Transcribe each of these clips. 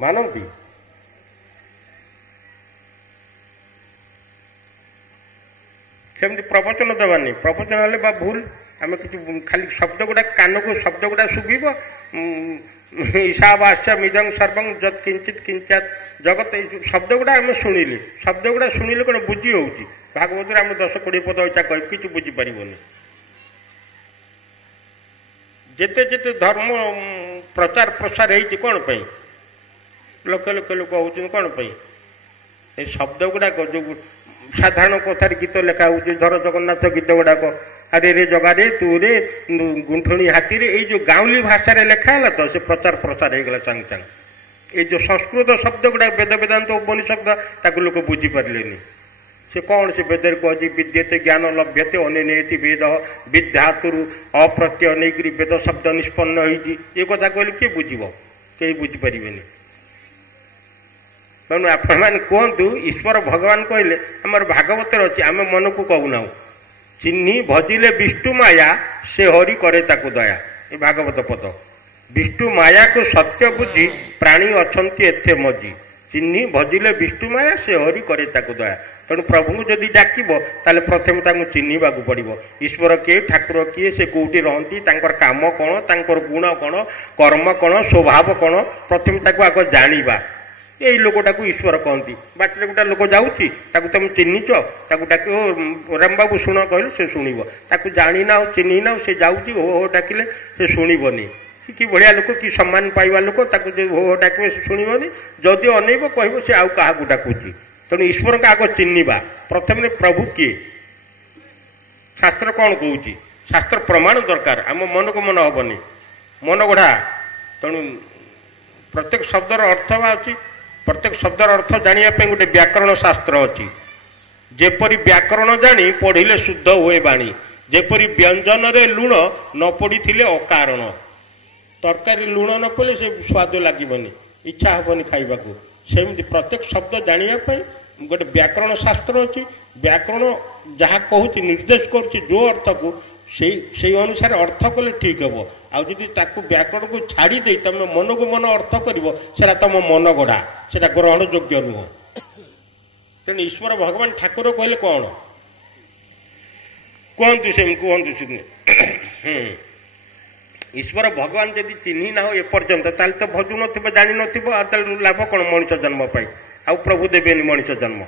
ମାନନ୍ତି। ସେମିତି ପ୍ରବଚନ ଦେବାନି, ପ୍ରବଚନ ହେଲେ ବା ଭୁଲ, ଆମେ କିଛି ଖାଲି ଶବ୍ଦ ଗୁଡ଼ା କାନକୁ ଶବ୍ଦ ଗୁଡ଼ା ଶୁଭିବ। ଈଶାବାସ୍ୟ ମିଦଂ ସର୍ବଂ ଯତ୍ କିଞ୍ଚିତ୍ କିଞ୍ଚାତ୍ ଜଗତ, ଏଇ ଶବ୍ଦ ଗୁଡ଼ା ଆମେ ଶୁଣିଲେ, ଶବ୍ଦ ଗୁଡ଼ା ଶୁଣିଲେ କ'ଣ ବୁଝି ହେଉଛି? ଭାଗବତରେ ଆମେ 10-20 ପଦ ଏଇଟା କହି କିଛି ବୁଝିପାରିବନି। ଯେତେ ଯେତେ ଧର୍ମ ପ୍ରଚାର ପ୍ରସାର ହେଇଛି କ'ଣ ପାଇଁ? ଲକ୍ଷ ଲକ୍ଷ ଲୋକ ହେଉଛନ୍ତି କ'ଣ ପାଇଁ? ଏଇ ଶବ୍ଦ ଗୁଡ଼ାକ ଯୋଉ ସାଧାରଣ କଥାରେ ଗୀତ ଲେଖା ହେଉଛି, ଧର ଜଗନ୍ନାଥ ଗୀତ ଗୁଡ଼ାକ, ଆରେ ରେ ଜଗାରେ ତୁ ରେ ଗୁଣ୍ଠୁଣି ହାତୀରେ, ଏଇ ଯୋଉ ଗାଉଁଲି ଭାଷାରେ ଲେଖା ହେଲା ତ ସେ ପ୍ରଚାର ପ୍ରସାର ହେଇଗଲା ସାଙ୍ଗେ ସାଙ୍ଗେ। ଏଇ ଯୋଉ ସଂସ୍କୃତ ଶବ୍ଦ ଗୁଡ଼ାକ ବେଦ ବେଦାନ୍ତ ଉପନିଷଦ, ତାକୁ ଲୋକ ବୁଝିପାରିଲେନି। ସେ କ'ଣ ସେ ବେଦରେ କୁହାଯାଇଛି ବିଦ୍ୟତେ ଜ୍ଞାନ ଲଭ୍ୟତେ ଅନେନେତି ବେଦ ବିଦ୍ଧାତୁରୁ ଅପ୍ରତ୍ୟୟ ନେଇକରି ବେଦ ଶବ୍ଦ ନିଷ୍ପନ୍ନ ହେଇଛି। ଏ କଥା କହିଲେ କିଏ ବୁଝିବ? କେହି ବୁଝିପାରିବେନି। ତେଣୁ ଆପଣମାନେ କୁହନ୍ତୁ ଈଶ୍ୱର ଭଗବାନ କହିଲେ ଆମର ଭାଗବତରେ ଅଛି, ଆମେ ମନକୁ କହୁନାହୁଁ। ଚିହ୍ନି ଭଜିଲେ ବିଷ୍ଣୁ ମାୟା ସେ ହରି କରେ ତାକୁ ଦୟା। ଏ ଭାଗବତ ପଦ। ବିଷ୍ଣୁ ମାୟାକୁ ସତ୍ୟ ବୁଝି ପ୍ରାଣୀ ଅଛନ୍ତି ଏତେ ମଜି। ଚିହ୍ନି ଭଜିଲେ ବିଷ୍ଣୁ ମାୟା ସେ ହରି କରେ ତାକୁ ଦୟା। ତେଣୁ ପ୍ରଭୁଙ୍କୁ ଯଦି ଡାକିବ ତାହେଲେ ପ୍ରଥମେ ତାଙ୍କୁ ଚିହ୍ନିବାକୁ ପଡ଼ିବ। ଈଶ୍ୱର କିଏ, ଠାକୁର କିଏ, ସେ କୋଉଠି ରହନ୍ତି, ତାଙ୍କର କାମ କ'ଣ, ତାଙ୍କର ଗୁଣ କ'ଣ, କର୍ମ କ'ଣ, ସ୍ୱଭାବ କ'ଣ, ପ୍ରଥମେ ତାକୁ ଆଗ ଜାଣିବା। ଏଇ ଲୋକଟାକୁ ଈଶ୍ୱର କହନ୍ତି। ବାଟରେ ଗୋଟେ ଲୋକ ଯାଉଛି, ତାକୁ ତମେ ଚିହ୍ନିଛ, ତାକୁ ଡାକିବ ରାମବାବୁ ଶୁଣ କହିଲେ ସେ ଶୁଣିବ। ତାକୁ ଜାଣିନାଉ ଚିହ୍ନିନାଉ, ସେ ଯାଉଛି ହୋ ହୋ ଡାକିଲେ ସେ ଶୁଣିବନି। କି ବଢ଼ିଆ ଲୋକ, କି ସମ୍ମାନ ପାଇବା ଲୋକ, ତାକୁ ଯଦି ହୋ ହୋ ଡାକିବ ସେ ଶୁଣିବନି। ଯଦି ଅନେଇବ କହିବ ସେ ଆଉ କାହାକୁ ଡାକୁଛି। ତେଣୁ ଈଶ୍ୱରଙ୍କୁ ଆଗ ଚିହ୍ନିବା। ପ୍ରଥମେ ପ୍ରଭୁ କିଏ, ଶାସ୍ତ୍ର କ'ଣ କହୁଛି, ଶାସ୍ତ୍ର ପ୍ରମାଣ ଦରକାର। ଆମ ମନକୁ ମନ ହବନି, ମନ ଗଢ଼ା। ତେଣୁ ପ୍ରତ୍ୟେକ ଶବ୍ଦର ଅର୍ଥ ବା ଅଛି। ପ୍ରତ୍ୟେକ ଶବ୍ଦର ଅର୍ଥ ଜାଣିବା ପାଇଁ ଗୋଟେ ବ୍ୟାକରଣ ଶାସ୍ତ୍ର ଅଛି। ଯେପରି ବ୍ୟାକରଣ ଜାଣି ପଢ଼ିଲେ ଶୁଦ୍ଧ ହୁଏ ବାଣୀ, ଯେପରି ବ୍ୟଞ୍ଜନରେ ଲୁଣ ନ ପଡ଼ିଥିଲେ ଅକାରଣ। ତରକାରୀ ଲୁଣ ନ ପଡ଼ିଲେ ସେ ସ୍ୱାଦ ଲାଗିବନି, ଇଚ୍ଛା ହେବନି ଖାଇବାକୁ। ସେମିତି ପ୍ରତ୍ୟେକ ଶବ୍ଦ ଜାଣିବା ପାଇଁ ଗୋଟେ ବ୍ୟାକରଣ ଶାସ୍ତ୍ର ଅଛି। ବ୍ୟାକରଣ ଯାହା କହୁଛି, ନିର୍ଦ୍ଦେଶ କରୁଛି ଯେଉଁ ଅର୍ଥକୁ, ସେଇ ଅନୁସାରେ ଅର୍ଥ କଲେ ଠିକ୍ ହେବ। ଆଉ ଯଦି ତାକୁ ବ୍ୟାକରଣକୁ ଛାଡ଼ି ଦେଇ ତମେ ମନକୁ ମନ ଅର୍ଥ କରିବ, ସେଟା ତମ ମନ ଗଢ଼ା, ସେଟା ଗ୍ରହଣ ଯୋଗ୍ୟ ନୁହଁ। ତେଣୁ ଈଶ୍ୱର ଭଗବାନ ଠାକୁର କହିଲେ କ'ଣ କୁହନ୍ତୁ, ସେମିତି କୁହନ୍ତୁ। ଈଶ୍ୱର ଭଗବାନ ଯଦି ଚିହ୍ନି ନାହ ଏପର୍ଯ୍ୟନ୍ତ, ତାହେଲେ ତ ଭଜୁ ନଥିବ, ଜାଣିନଥିବ। ଆଉ ତାହେଲେ ଲାଭ କ'ଣ ମଣିଷ ଜନ୍ମ ପାଇଁ? ଆଉ ପ୍ରଭୁ ଦେବେନି ମଣିଷ ଜନ୍ମ।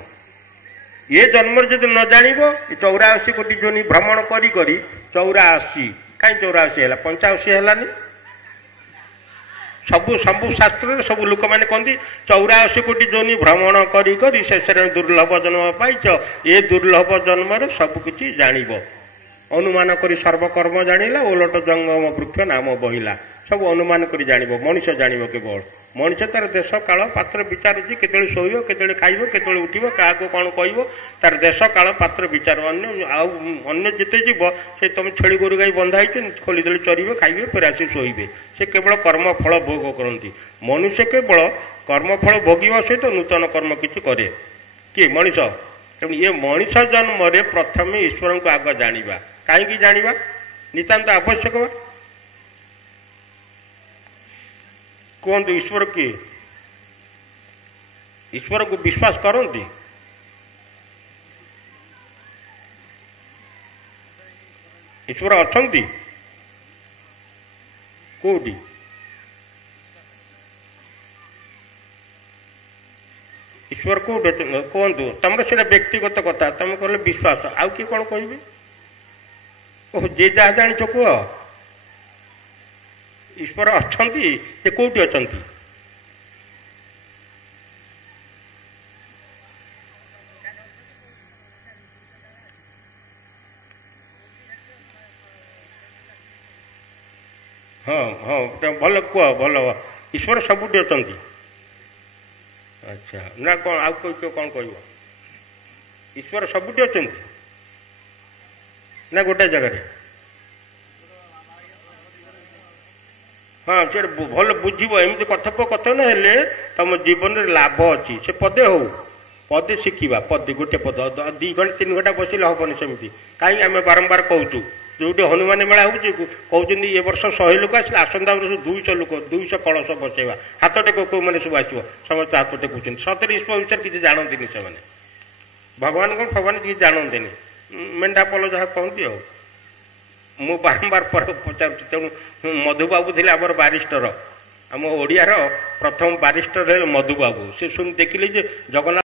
ଏ ଜନ୍ମରେ ଯଦି ନ ଜାଣିବ, 84 କୋଟି ଯୋନି ଭ୍ରମଣ କରି କରି 84, କାହିଁ 84 ହେଲା, 85 ହେଲାନି? ସବୁ ଶାସ୍ତ୍ରରେ ସବୁ ଲୋକମାନେ କହନ୍ତି 84 କୋଟି ଯୋନି ଭ୍ରମଣ କରି କରି ଶେଷରେ ଦୁର୍ଲଭ ଜନ୍ମ ପାଇଛ। ଏ ଦୁର୍ଲଭ ଜନ୍ମରେ ସବୁ କିଛି ଜାଣିବ। ଅନୁମାନ କରି ସର୍ବକର୍ମ ଜାଣିଲା, ଓଲଟ ଜଙ୍ଗମ ବୃକ୍ଷ ନାମ ବହିଲା। ସବୁ ଅନୁମାନ କରି ଜାଣିବ। ମଣିଷ ଜାଣିବ କେବଳ। ମଣିଷ ତାର ଦେଶ କାଳ ପାତ୍ର ବିଚାର ଅଛି। କେତେବେଳେ ଶୋଇବ, କେତେବେଳେ ଖାଇବ, କେତେବେଳେ ଉଠିବ, କାହାକୁ କ'ଣ କହିବ, ତାର ଦେଶ କାଳ ପାତ୍ର ବିଚାର। ଅନ୍ୟ ଯେତେ ଯିବ, ସେ ତମେ ଛେଳି ଗୋରୁ ଗାଈ ବନ୍ଧା ହେଇଛନ୍ତି, ଖୋଲିଦେଲେ ଚରିବେ, ଖାଇବେ, ଫେର ଆସି ଶୋଇବେ। ସେ କେବଳ କର୍ମଫଳ ଭୋଗ କରନ୍ତି। ମନୁଷ୍ୟ କେବଳ କର୍ମଫଳ ଭୋଗିବା ସହିତ ନୂତନ କର୍ମ କିଛି କରେ। କିଏ? ମଣିଷ। ତେଣୁ ଏ ମଣିଷ ଜନ୍ମରେ ପ୍ରଥମେ ଈଶ୍ୱରଙ୍କୁ ଆଗ ଜାଣିବା। କାହିଁକି ଜାଣିବା? ନିତାନ୍ତ ଆବଶ୍ୟକ। କୁହନ୍ତୁ ଈଶ୍ୱର କିଏ? ଈଶ୍ୱରକୁ ବିଶ୍ୱାସ କରନ୍ତି? ଈଶ୍ୱର ଅଛନ୍ତି କୋଉଠି? ଈଶ୍ୱର କୋଉଠି ଅଛନ୍ତି କୁହନ୍ତୁ? ତମର ସେଇଟା ବ୍ୟକ୍ତିଗତ କଥା, ତମେ କହିଲେ ବିଶ୍ୱାସ। ଆଉ କିଏ କ'ଣ କହିବେ? ଓହୋ, ଯିଏ ଯାହା ଜାଣିଛ କୁହ। ଈଶ୍ୱର ଅଛନ୍ତି, ସେ କୋଉଠି ଅଛନ୍ତି? ହଁ ହଁ, ଭଲ କୁହ, ଭଲ। ଈଶ୍ୱର ସବୁଠି ଅଛନ୍ତି। ଆଚ୍ଛା, ନା କ'ଣ ଆଉ କ'ଣ କହିବ? ଈଶ୍ୱର ସବୁଠି ଅଛନ୍ତି ନା ଗୋଟେ ଜାଗାରେ? ହଁ, ସେଟା ଭଲ ବୁଝିବ। ଏମିତି କଥୋପକଥନ ହେଲେ ତମ ଜୀବନରେ ଲାଭ ଅଛି। ସେ ପଦେ ହଉ, ପଦେ ଶିଖିବା। ପଦେ ଗୋଟେ ପଦ 2 ଘଣ୍ଟା 3 ଘଣ୍ଟା ବସିଲେ ହବନି ସେମିତି। କାହିଁକି ଆମେ ବାରମ୍ବାର କହୁଛୁ ଯୋଉଠି ହନୁମାନ ମେଳା ହେଉଛି କହୁଛନ୍ତି ଏ ବର୍ଷ 100 ଲୋକ ଆସିଲେ ଆସନ୍ତା ବର୍ଷ 200 ଲୋକ 200 କଳସ ବସେଇବା ହାତ ଟେକ କୋଉମାନେ ସବୁ ଆସିବ ସମସ୍ତେ ହାତ ଟେକୁଛନ୍ତି ସତରେ ଈଶ୍ୱର ବିଷୟରେ କିଛି ଜାଣନ୍ତିନି ସେମାନେ ଭଗବାନ କଣ ଭଗବାନ କିଛି ଜାଣନ୍ତିନି ମେଣ୍ଢା ପଲ ଯାହା କହନ୍ତି ଆଉ ମୁଁ ବାରମ୍ବାର ପଚାରୁଛି ତେଣୁ ମଧୁବାବୁ ଥିଲେ ଆମର ବାରିଷ୍ଟର ଆମ ଓଡ଼ିଆର ପ୍ରଥମ ବାରିଷ୍ଟର ହେଲେ ମଧୁବାବୁ ସେ ଶୁଣି ଦେଖିଲେ ଯେ ଜଗନ୍ନାଥ